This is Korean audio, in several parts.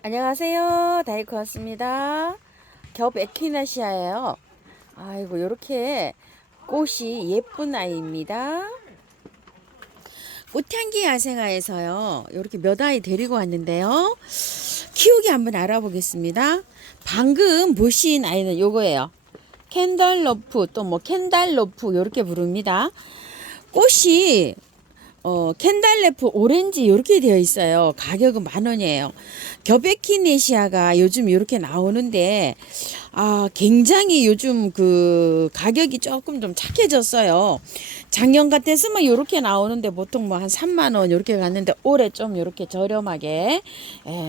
안녕하세요. 다이코 왔습니다. 겹 에퀴나시아예요. 아이고, 요렇게 꽃이 예쁜 아이입니다. 꽃향기 야생화에서요. 요렇게 몇 아이 데리고 왔는데요. 키우기 한번 알아보겠습니다. 방금 보신 아이는 요거예요. 캔달로프, 또 뭐 캔달로프 요렇게 부릅니다. 꽃이 캔달레프 오렌지 이렇게 되어 있어요. 가격은 10,000원이에요. 겨베키네시아가 요즘 이렇게 나오는데 굉장히 요즘 그 가격이 조금 좀 착해졌어요. 작년 같았으면 이렇게 나오는데 보통 뭐 한 3만 원 이렇게 갔는데 올해 좀 이렇게 저렴하게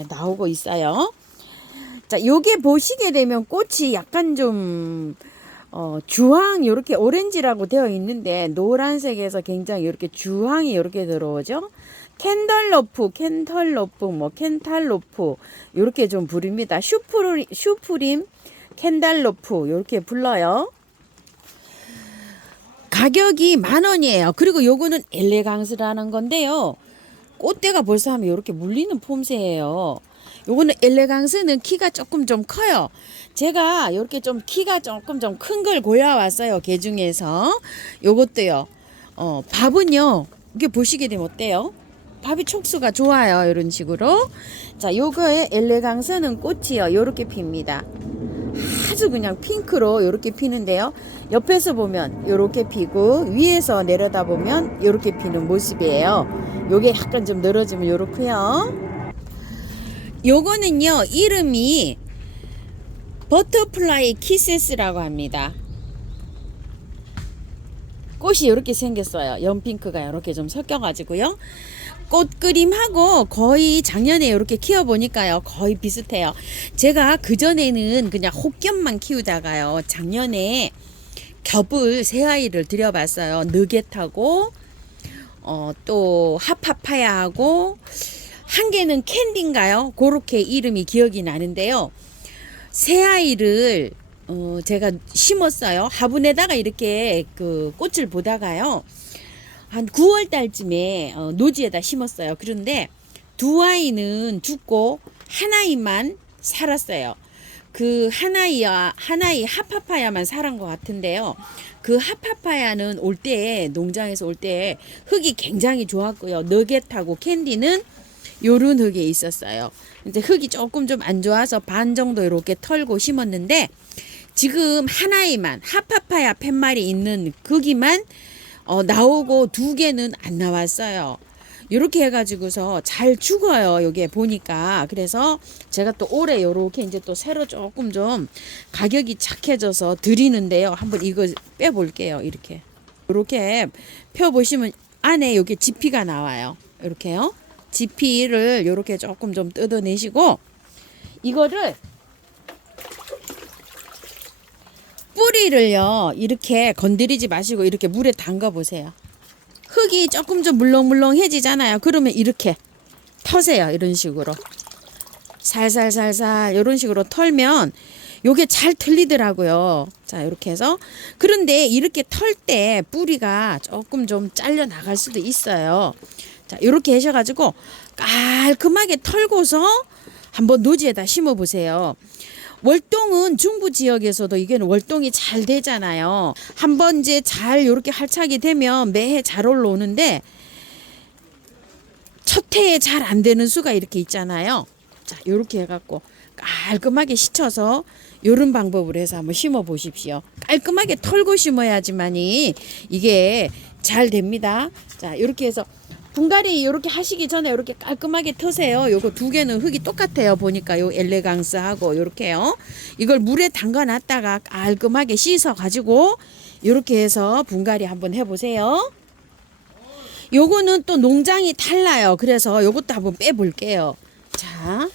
나오고 있어요. 자, 요게 보시게 되면 꽃이 약간 좀 주황 이렇게 오렌지라고 되어 있는데 노란색에서 굉장히 이렇게 주황이 이렇게 들어오죠. 캔털로프, 뭐 켄탈로프 이렇게 좀 부릅니다. 슈프림 캔달로프 이렇게 불러요. 가격이 10,000원이에요. 그리고 요거는 엘레강스라는 건데요. 꽃대가 벌써 하면 이렇게 물리는 폼새예요. 요거는 엘레강스는 키가 조금 좀 커요. 제가 이렇게 좀 키가 조금 좀 큰 걸 골라왔어요. 개 중에서 요것도요. 밥은요. 이게 보시게 되면 어때요? 밥이 촉수가 좋아요. 이런 식으로. 자, 요거의 엘레강스는 꽃이요. 요렇게 핍니다. 아주 그냥 핑크로 요렇게 피는데요. 옆에서 보면 요렇게 피고 위에서 내려다 보면 요렇게 피는 모습이에요. 요게 약간 좀 늘어지면 요렇고요. 요거는요. 이름이 버터플라이 키세스라고 합니다. 꽃이 이렇게 생겼어요. 연핑크가 이렇게 좀 섞여가지고요. 꽃그림하고 거의 작년에 이렇게 키워보니까요. 거의 비슷해요. 제가 그전에는 그냥 혹겹만 키우다가요. 작년에 겹을 세 아이를 들여봤어요. 느겟하고 또 하파파야하고 한 개는 캔디인가요? 그렇게 이름이 기억이 나는데요. 새 아이를 제가 심었어요. 화분에다가 이렇게 그 꽃을 보다가요. 한 9월 달쯤에 노지에다 심었어요. 그런데 두 아이는 죽고 한 아이만 살았어요. 그 한 아이 하파파야만 살은 것 같은데요. 그 하파파야는 올 때 농장에서 올 때 흙이 굉장히 좋았고요. 너겟하고 캔디는 요런 흙에 있었어요. 이제 흙이 조금 좀 안 좋아서 반 정도 이렇게 털고 심었는데 지금 한 아이만 하파파야 팻말이 있는 거기만 나오고 두 개는 안 나왔어요. 이렇게 해가지고서 잘 죽어요. 여기에 보니까. 그래서 제가 또 올해 요렇게 이제 또 새로 조금 좀 가격이 착해져서 드리는데요. 한번 이거 빼볼게요. 이렇게. 이렇게 펴보시면 안에 여기 지피가 나와요. 이렇게요. 지피를 이렇게 조금 좀 뜯어내시고 이거를 뿌리를요 이렇게 건드리지 마시고 이렇게 물에 담가 보세요. 흙이 조금 좀 물렁물렁해지잖아요. 그러면 이렇게 터세요. 이런 식으로 살살살살 이런 식으로 털면 요게 잘 틀리더라고요. 자, 이렇게 해서 그런데 이렇게 털 때 뿌리가 조금 좀 잘려 나갈 수도 있어요. 자, 이렇게 하셔가지고 깔끔하게 털고서 한번 노지에다 심어 보세요. 월동은 중부 지역에서도 이게는 월동이 잘 되잖아요. 한번 이제 잘 이렇게 활착이 되면 매해 잘 올라오는데 첫 해에 잘 안 되는 수가 이렇게 있잖아요. 자, 이렇게 해갖고 깔끔하게 씻어서 이런 방법으로 해서 한번 심어 보십시오. 깔끔하게 털고 심어야지만이 이게 잘 됩니다. 자, 이렇게 해서 분갈이 이렇게 하시기 전에 이렇게 깔끔하게 터세요. 요거 두 개는 흙이 똑같아요. 보니까 요 엘레강스하고 요렇게요. 이걸 물에 담가 놨다가 깔끔하게 씻어 가지고 요렇게 해서 분갈이 한번 해 보세요. 요거는 또 농장이 달라요. 그래서 요것도 한번 빼 볼게요. 자,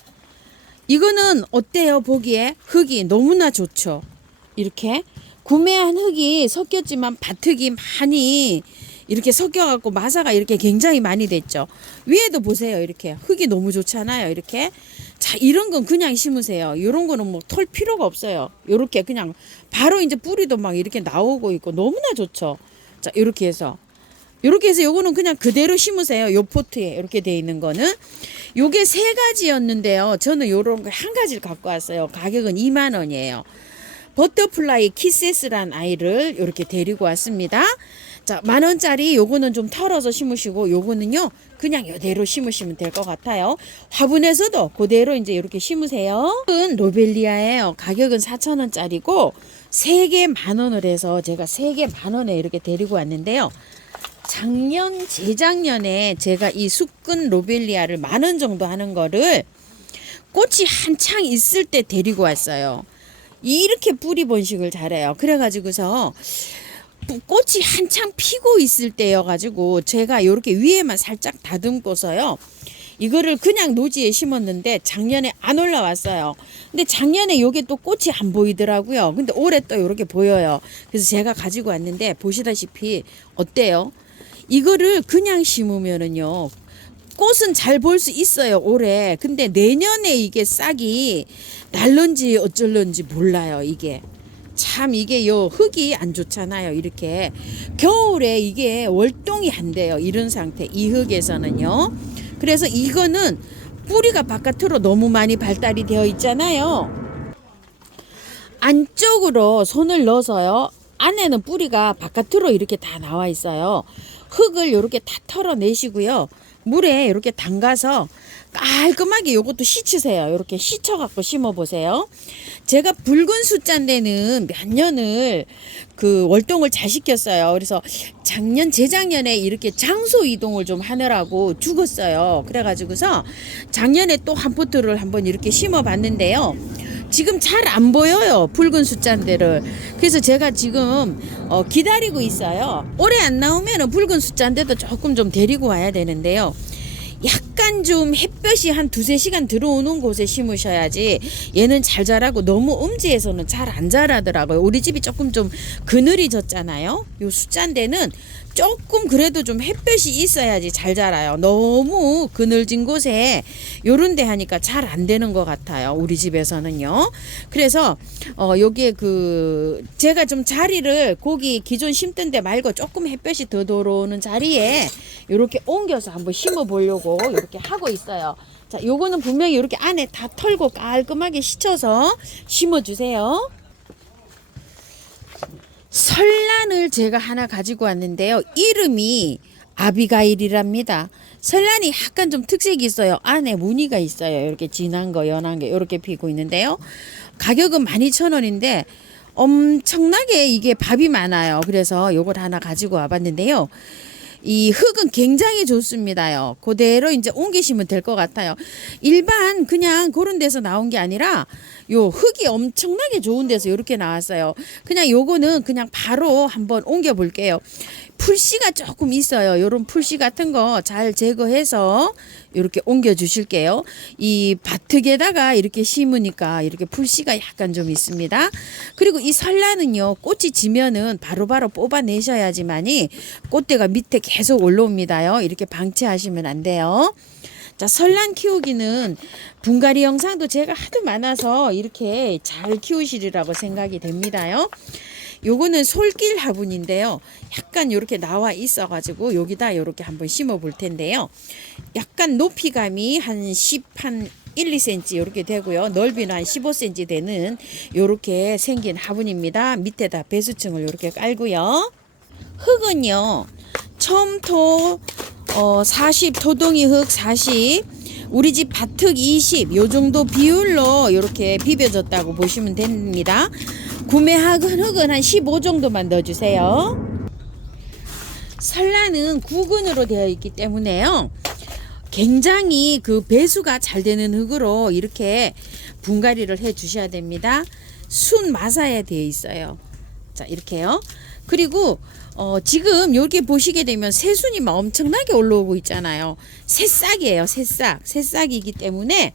이거는 어때요? 보기에 흙이 너무나 좋죠. 이렇게 구매한 흙이 섞였지만 밭흙이 많이 이렇게 섞여갖고 마사가 이렇게 굉장히 많이 됐죠. 위에도 보세요. 이렇게 흙이 너무 좋잖아요. 이렇게 자, 이런 건 그냥 심으세요. 이런 거는 뭐 털 필요가 없어요. 이렇게 그냥 바로 이제 뿌리도 막 이렇게 나오고 있고 너무나 좋죠. 자, 이렇게 해서 요렇게 해서 요거는 그냥 그대로 심으세요. 요 포트에 이렇게 돼 있는 거는. 요게 세 가지였는데요. 저는 요런 거 한 가지를 갖고 왔어요. 가격은 2만 원이에요. 버터플라이 키세스란 아이를 이렇게 데리고 왔습니다. 자, 10,000원짜리 요거는 좀 털어서 심으시고 요거는요 그냥 이대로 심으시면 될 것 같아요. 화분에서도 그대로 이제 이렇게 심으세요. 이건 로벨리아예요. 가격은 4,000원짜리고 3개 10,000원을 해서 제가 3개 10,000원에 이렇게 데리고 왔는데요. 작년 재작년에 제가 이 수끈 로벨리아를 10,000원 정도 하는 거를 꽃이 한창 있을 때 데리고 왔어요. 이렇게 뿌리 번식을 잘해요. 그래가지고서 꽃이 한창 피고 있을 때여가지고 제가 이렇게 위에만 살짝 다듬고서요. 이거를 그냥 노지에 심었는데 작년에 안 올라왔어요. 근데 작년에 요게 또 꽃이 안 보이더라고요. 근데 올해 또 이렇게 보여요. 그래서 제가 가지고 왔는데 보시다시피 어때요? 이거를 그냥 심으면은요. 꽃은 잘 볼 수 있어요 올해. 근데 내년에 이게 싹이 날런지 어쩔런지 몰라요. 이게 참 이게 요 흙이 안 좋잖아요. 이렇게 겨울에 이게 월동이 안 돼요. 이런 상태 이 흙에서는요. 그래서 이거는 뿌리가 바깥으로 너무 많이 발달이 되어 있잖아요. 안쪽으로 손을 넣어서요. 안에는 뿌리가 바깥으로 이렇게 다 나와 있어요. 흙을 이렇게 다 털어내시고요. 물에 이렇게 담가서 깔끔하게 요것도 씻으세요. 이렇게 씻어갖고 심어보세요. 제가 붉은 숫자인데는 몇 년을 그 월동을 잘 시켰어요. 그래서 작년, 재작년에 이렇게 장소 이동을 좀 하느라고 죽었어요. 그래가지고서 작년에 또 한 포트를 한번 이렇게 심어봤는데요. 지금 잘 안 보여요. 붉은 숫자인데를. 그래서 제가 지금 기다리고 있어요. 올해 안 나오면 붉은 숫자인데도 조금 좀 데리고 와야 되는데요. 약간 좀 햇볕이 한 2-3시간 들어오는 곳에 심으셔야지 얘는 잘 자라고 너무 음지에서는 잘 안 자라더라고요. 우리 집이 조금 좀 그늘이 졌잖아요. 요 숫자인데는 조금 그래도 좀 햇볕이 있어야지 잘 자라요. 너무 그늘진 곳에 요런 데 하니까 잘 안 되는 것 같아요. 우리 집에서는요. 그래서 여기에 그 제가 좀 자리를 거기 기존 심던 데 말고 조금 햇볕이 더 들어오는 자리에 요렇게 옮겨서 한번 심어 보려고 이렇게 하고 있어요. 자, 요거는 분명히 이렇게 안에 다 털고 깔끔하게 씻어서 심어 주세요. 설란을 제가 하나 가지고 왔는데요. 이름이 아비가일이랍니다. 설란이 약간 좀 특색이 있어요. 안에 무늬가 있어요. 이렇게 진한 거, 연한 게 이렇게 피고 있는데요. 가격은 12,000원인데 엄청나게 이게 밥이 많아요. 그래서 요걸 하나 가지고 와봤는데요. 이 흙은 굉장히 좋습니다요. 그대로 이제 옮기시면 될 것 같아요. 일반 그냥 그런 데서 나온 게 아니라 요 흙이 엄청나게 좋은 데서 이렇게 나왔어요. 그냥 요거는 그냥 바로 한번 옮겨 볼게요. 풀씨가 조금 있어요. 요런 풀씨 같은 거 잘 제거해서 이렇게 옮겨 주실게요. 이 밭흙에다가 이렇게 심으니까 이렇게 풀씨가 약간 좀 있습니다. 그리고 이 설란은요. 꽃이 지면은 바로바로 뽑아내셔야지만이 꽃대가 밑에 계속 올라옵니다요. 이렇게 방치하시면 안 돼요. 자, 설란 키우기는 분갈이 영상도 제가 하도 많아서 이렇게 잘 키우시리라고 생각이 됩니다요. 요거는 솔길 화분인데요. 약간 이렇게 나와 있어 가지고 여기다 이렇게 한번 심어 볼 텐데요. 약간 높이감이 한 1-2cm 이렇게 되고요. 넓이는 한 15cm 되는 이렇게 생긴 화분입니다. 밑에다 배수층을 이렇게 깔고요. 흙은요. 첨토 40, 토동이 흙 40, 우리 집 밭흙 20, 요 정도 비율로 이렇게 비벼졌다고 보시면 됩니다. 구매한 흙은 한 15 정도만 넣어주세요. 설란은 구근으로 되어 있기 때문에요. 굉장히 그 배수가 잘 되는 흙으로 이렇게 분갈이를 해 주셔야 됩니다. 순 마사에 되어 있어요. 자, 이렇게요. 그리고 지금 여기 보시게 되면 새순이 막 엄청나게 올라오고 있잖아요. 새싹이에요. 새싹이기 때문에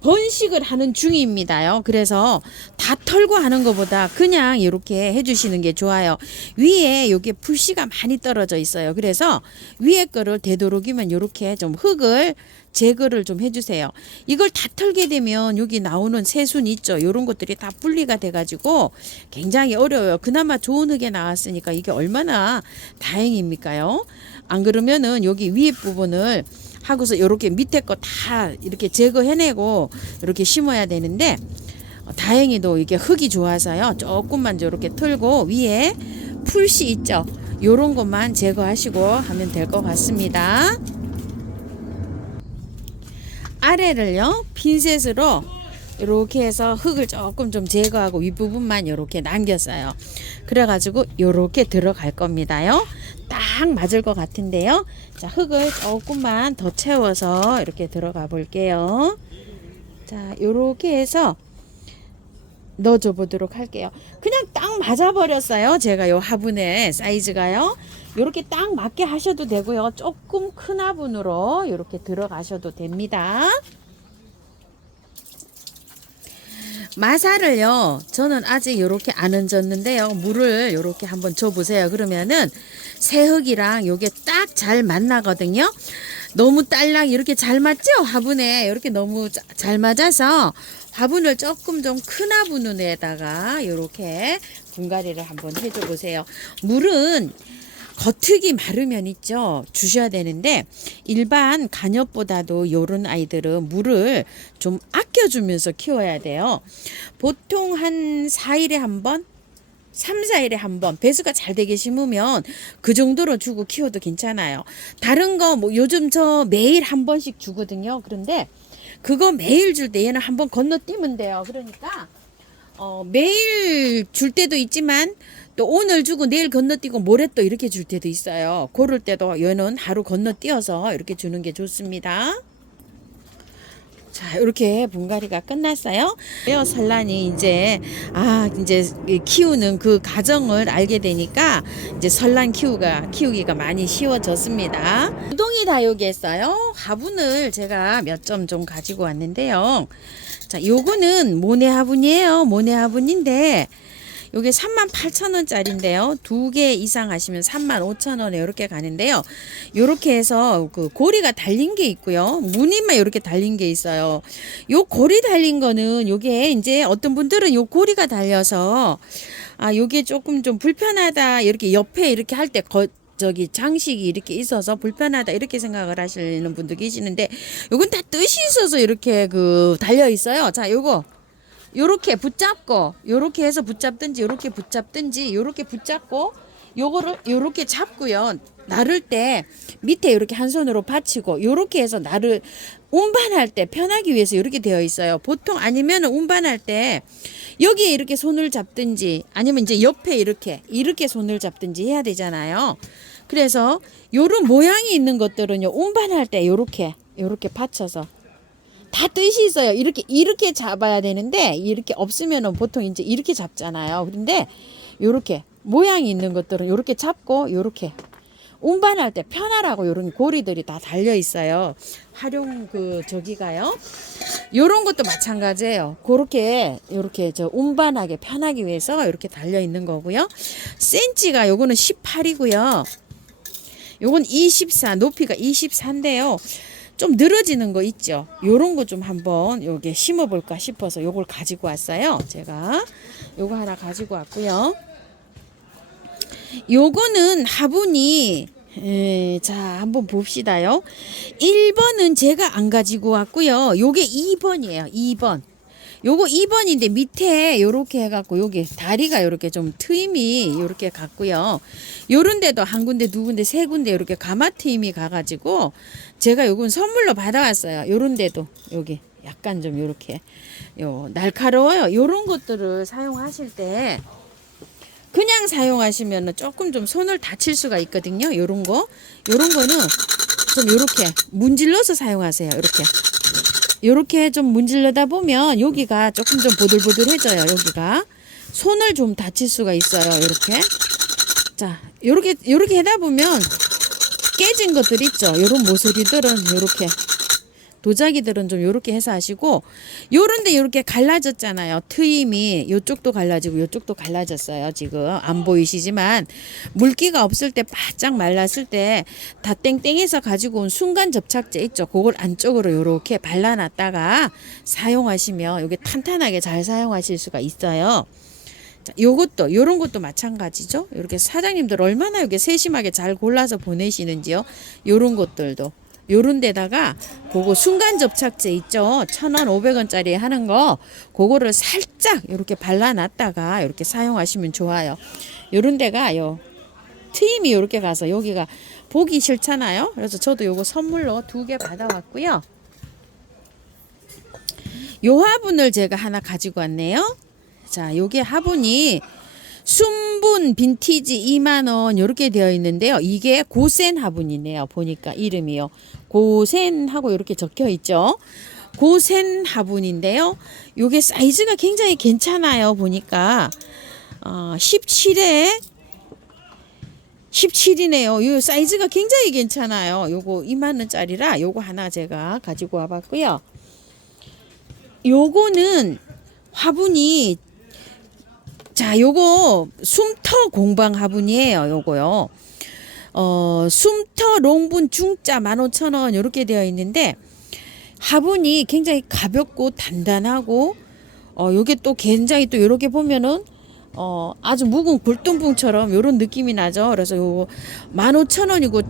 번식을 하는 중입니다요. 그래서 다 털고 하는 것보다 그냥 이렇게 해주시는 게 좋아요. 위에 요게 풀씨가 많이 떨어져 있어요. 그래서 위에 거를 되도록이면 이렇게 좀 흙을 제거를 좀 해주세요. 이걸 다 털게 되면 여기 나오는 새순 있죠. 이런 것들이 다 분리가 돼가지고 굉장히 어려워요. 그나마 좋은 흙에 나왔으니까 이게 얼마나 다행입니까요? 안 그러면은 여기 위에 부분을 하고서 이렇게 밑에 거 다 이렇게 제거해내고 이렇게 심어야 되는데 다행히도 이게 흙이 좋아서요. 조금만 이렇게 털고 위에 풀씨 있죠. 요런 것만 제거하시고 하면 될 것 같습니다. 아래를요 핀셋으로 이렇게 해서 흙을 조금 좀 제거하고 윗부분만 이렇게 남겼어요. 그래가지고 이렇게 들어갈 겁니다요. 딱 맞을 것 같은데요. 자, 흙을 조금만 더 채워서 이렇게 들어가 볼게요. 자, 이렇게 해서 넣어줘 보도록 할게요. 그냥 딱 맞아 버렸어요. 제가 요 화분의 사이즈가요. 이렇게 딱 맞게 하셔도 되고요. 조금 큰 화분으로 이렇게 들어가셔도 됩니다. 마사를요 저는 아직 이렇게 안 얹었는데요. 물을 이렇게 한번 줘 보세요. 그러면은 새흙이랑 요게 딱 잘 만나거든요. 너무 딸랑 이렇게 잘 맞죠? 화분에 이렇게 너무 잘 맞아서 화분을 조금 좀 큰 화분에다가 이렇게 분갈이를 한번 해줘 보세요. 물은 겉흙이 마르면 있죠. 주셔야 되는데 일반 간엽보다도 요런 아이들은 물을 좀 아껴주면서 키워야 돼요. 보통 한 4일에 한 번? 3, 4일에 한 번 배수가 잘 되게 심으면 그 정도로 주고 키워도 괜찮아요. 다른 거 뭐 요즘 저 매일 한 번씩 주거든요. 그런데 그거 매일 줄 때 얘는 한 번 건너뛰면 돼요. 그러니까 매일 줄 때도 있지만 또 오늘 주고 내일 건너뛰고 모레 또 이렇게 줄 때도 있어요. 그럴 때도 얘는 하루 건너뛰어서 이렇게 주는 게 좋습니다. 자, 이렇게 분갈이가 끝났어요. 설란이 이제 이제 키우는 그 과정을 알게 되니까 이제 설란 키우기가 많이 쉬워졌습니다. 우동이 다육했어요. 화분을 제가 몇 점 좀 가지고 왔는데요. 자, 요거는 모네 화분이에요. 모네 화분인데 요게 38,000원짜리인데요. 2개 이상 하시면 35,000원에 이렇게 가는데요. 요렇게 해서 그 고리가 달린 게 있고요. 무늬만 이렇게 달린 게 있어요. 요 고리 달린 거는 요게 이제 어떤 분들은 요 고리가 달려서 요게 조금 좀 불편하다. 이렇게 옆에 이렇게 할 때 저기 장식이 이렇게 있어서 불편하다 이렇게 생각을 하시는 분도 계시는데 요건 다 뜻이 있어서 이렇게 달려 있어요. 자, 요렇게 붙잡고 요렇게 해서 붙잡든지 요렇게 붙잡든지 요렇게 붙잡고 요거를 요렇게 잡고요. 나를 때 밑에 이렇게 한 손으로 받치고 요렇게 해서 나를 운반할 때 편하기 위해서 이렇게 되어 있어요. 보통 아니면 운반할 때 여기에 이렇게 손을 잡든지 아니면 이제 옆에 이렇게 손을 잡든지 해야 되잖아요. 그래서 요런 모양이 있는 것들은요 운반할 때 요렇게 받쳐서 다 뜻이 있어요. 이렇게 잡아야 되는데 이렇게 없으면은 보통 이제 이렇게 잡잖아요. 그런데 요렇게 모양이 있는 것들은 요렇게 잡고 요렇게 운반할 때 편하라고 요런 고리들이 다 달려 있어요. 활용 저기가요. 요런 것도 마찬가지예요. 요렇게 저 운반하게 편하기 위해서 이렇게 달려 있는 거고요. 센치가 요거는 18이고요. 요건 24, 높이가 24인데요. 좀 늘어지는 거 있죠. 요런 거 좀 한번 요게 심어 볼까 싶어서 요걸 가지고 왔어요. 제가 요거 하나 가지고 왔고요. 요거는 화분이 자, 한번 봅시다요. 1번은 제가 안 가지고 왔고요. 요게 2번이에요. 2번. 요거 2번인데 밑에 요렇게 해갖고 여기 다리가 요렇게 좀 트임이 요렇게 갔고요. 요런 데도 한 군데 두 군데 세 군데 요렇게 가마 트임이 가가지고 제가 요건 선물로 받아왔어요. 요런 데도 여기 약간 좀 요렇게 날카로워요. 요런 것들을 사용하실 때 그냥 사용하시면은 조금 좀 손을 다칠 수가 있거든요. 요런 거는 좀 요렇게 문질러서 사용하세요. 요렇게 좀 문질러다 보면 여기가 조금 좀 보들보들해져요. 여기가 손을 좀 다칠 수가 있어요. 요렇게. 자, 요렇게 하다 보면 깨진 것들 있죠. 요런 모서리들은 요렇게 도자기들은 좀 요렇게 해서 하시고, 요런데 요렇게 갈라졌잖아요. 트임이 요쪽도 갈라지고 요쪽도 갈라졌어요. 지금 안 보이시지만 물기가 없을 때 바짝 말랐을 때 다 땡땡해서 가지고 온 순간 접착제 있죠. 그걸 안쪽으로 요렇게 발라놨다가 사용하시면 요게 탄탄하게 잘 사용하실 수가 있어요. 자, 요것도 요런 것도 마찬가지죠. 이렇게 사장님들 얼마나 이렇게 세심하게 잘 골라서 보내시는지요. 요런 것들도 요런 데다가 그거 순간 접착제 있죠. 1,000원 500원짜리 하는 거 그거를 살짝 이렇게 발라놨다가 이렇게 사용하시면 좋아요. 요런 데가 요 트임이 이렇게 가서 여기가 보기 싫잖아요. 그래서 저도 요거 선물로 2개 받아왔고요. 요 화분을 제가 하나 가지고 왔네요. 자, 요게 화분이 순분 빈티지 2만원 요렇게 되어 있는데요. 이게 고센 화분이네요. 보니까 이름이요. 고센하고 이렇게 적혀 있죠. 고센 화분인데요. 요게 사이즈가 굉장히 괜찮아요. 보니까 17에 17이네요. 요 사이즈가 굉장히 괜찮아요. 요거 2만원짜리라 요거 하나 제가 가지고 와봤고요. 요거는 화분이 자, 요거 숨터 공방 화분이에요. 요거요. 숨터 롱분 중짜 15,000원 요렇게 되어 있는데 화분이 굉장히 가볍고 단단하고 요게 또 굉장히 또 요렇게 보면은 아주 묵은 골동품처럼 요런 느낌이 나죠. 그래서 요거 15,000원이고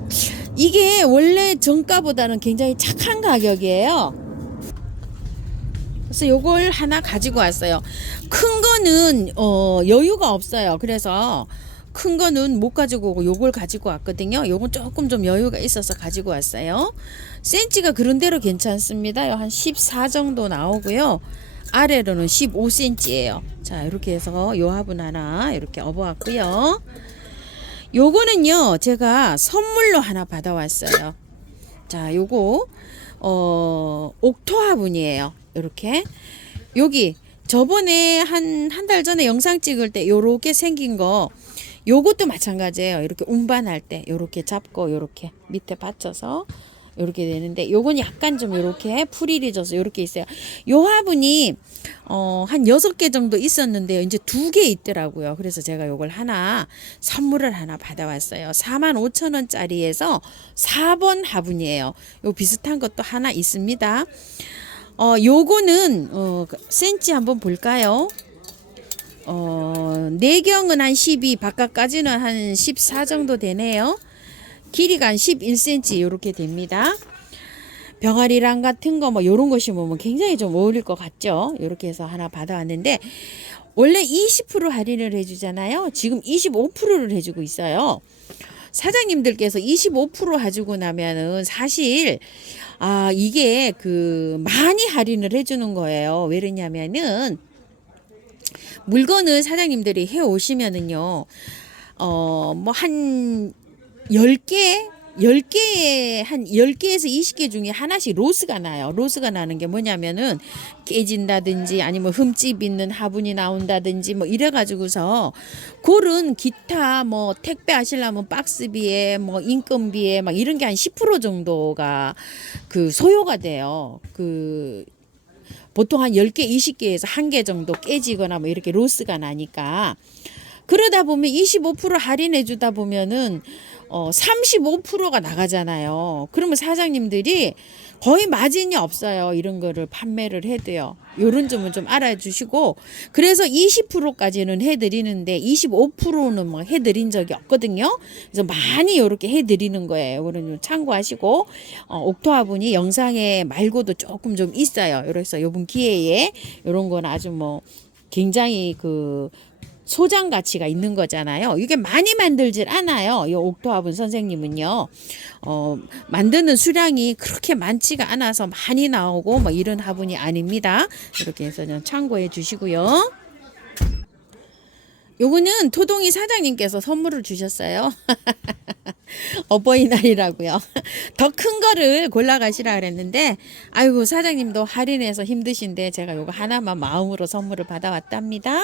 이게 원래 정가보다는 굉장히 착한 가격이에요. 그래서 요걸 하나 가지고 왔어요. 큰 거는 여유가 없어요. 그래서 큰 거는 못 가지고 오고 요걸 가지고 왔거든요. 요건 조금 좀 여유가 있어서 가지고 왔어요. 센치가 그런대로 괜찮습니다. 한 14 정도 나오고요. 아래로는 15cm예요. 자, 이렇게 해서 요 화분 하나 이렇게 업어왔고요. 요거는요, 제가 선물로 하나 받아왔어요. 자, 요거 옥토 화분이에요. 이렇게 여기 저번에 한 달 전에 영상 찍을 때 요렇게 생긴 거 요것도 마찬가지예요. 이렇게 운반할 때 요렇게 잡고 요렇게 밑에 받쳐서 요렇게 되는데 요건 약간 좀 요렇게 풀이 져서 요렇게 있어요. 요 화분이 한 6개 정도 있었는데요. 이제 2개 있더라고요. 그래서 제가 요걸 하나 선물을 하나 받아왔어요. 45,000원짜리에서 4번 화분이에요. 요 비슷한 것도 하나 있습니다. 요거는 센치 한번 볼까요? 내경은 한 12, 바깥까지는 한 14 정도 되네요. 길이가 한 11cm 요렇게 됩니다. 병아리랑 같은 거 뭐 요런 거 심으면 굉장히 좀 어울릴 것 같죠? 요렇게 해서 하나 받아왔는데 원래 20% 할인을 해주잖아요. 지금 25%를 해주고 있어요. 사장님들께서 25% 해주고 나면은 사실 이게 많이 할인을 해주는 거예요. 왜 그러냐면은 물건을 사장님들이 해 오시면은요, 뭐 한 10개에서 20개 중에 하나씩 로스가 나요. 로스가 나는 게 뭐냐면은 깨진다든지 아니면 흠집 있는 화분이 나온다든지 뭐 이래가지고서 그런 기타 뭐 택배 하시려면 박스비에 뭐 인건비에 막 이런 게 한 10% 정도가 소요가 돼요. 보통 한 10개, 20개에서 1개 정도 깨지거나 뭐 이렇게 로스가 나니까 그러다 보면 25% 할인해 주다 보면은 35%가 나가잖아요. 그러면 사장님들이 거의 마진이 없어요. 이런 거를 판매를 해도요. 요런 점은 좀 알아주시고 그래서 20%까지는 해드리는데 25%는 뭐 해드린 적이 없거든요. 그래서 많이 이렇게 해드리는 거예요. 그런 참고하시고 옥토화분이 영상에 말고도 조금 좀 있어요. 그래서 요번 기회에 요런 건 아주 뭐 굉장히 소장 가치가 있는 거잖아요. 이게 많이 만들질 않아요. 이 옥토화분 선생님은요. 만드는 수량이 그렇게 많지가 않아서 많이 나오고 뭐 이런 화분이 아닙니다. 이렇게 해서 좀 참고해 주시고요. 요거는 토동이 사장님께서 선물을 주셨어요. 어버이날이라고요. 더 큰 거를 골라가시라 그랬는데 아이고 사장님도 할인해서 힘드신데 제가 요거 하나만 마음으로 선물을 받아왔답니다.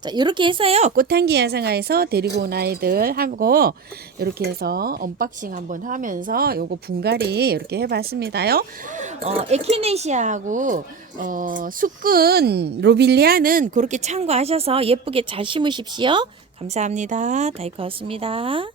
자, 이렇게 해서요. 꽃향기 야생화에서 데리고 온 아이들 하고 이렇게 해서 언박싱 한번 하면서 요거 분갈이 이렇게 해봤습니다요. 에키네시아하고 수꾼 로빌리아는 그렇게 참고하셔서 예쁘게 잘 심으십시오. 감사합니다. 다이커였습니다.